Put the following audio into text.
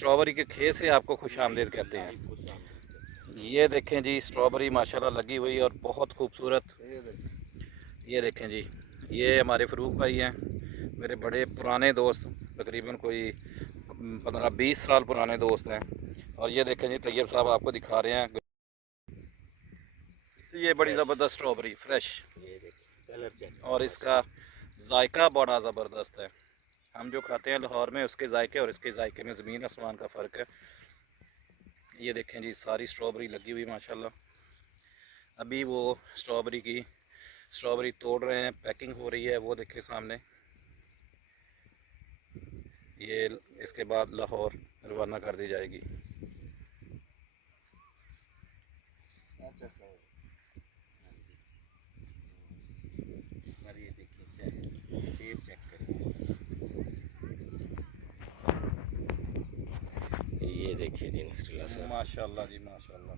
Strawberry के खेत से आपको खुश आमदीद कहते हैं। ये देखें जी, स्ट्रॉबेरी माशाल्लाह लगी हुई और बहुत खूबसूरत। ये देखें जी, ये हमारे फ़रूक भाई हैं, मेरे बड़े पुराने दोस्त, तकरीबन कोई 15-20 साल पुराने दोस्त हैं। और ये देखें जी, तैयब साहब आपको दिखा रहे हैं, ये बड़ी ज़बरदस्त स्ट्रॉबेरी फ्रेश, और इसका जायका बड़ा ज़बरदस्त है। हम जो खाते हैं लाहौर में, उसके जायके और इसके जायके में ज़मीन आसमान का फ़र्क है। ये देखें जी, सारी स्ट्रॉबेरी लगी हुई माशाल्लाह। अभी वो स्ट्रॉबेरी तोड़ रहे हैं, पैकिंग हो रही है, वो देखें सामने। ये इसके बाद लाहौर रवाना कर दी जाएगी। ये देखिए जी, माशाल्लाह जी माशाल्लाह।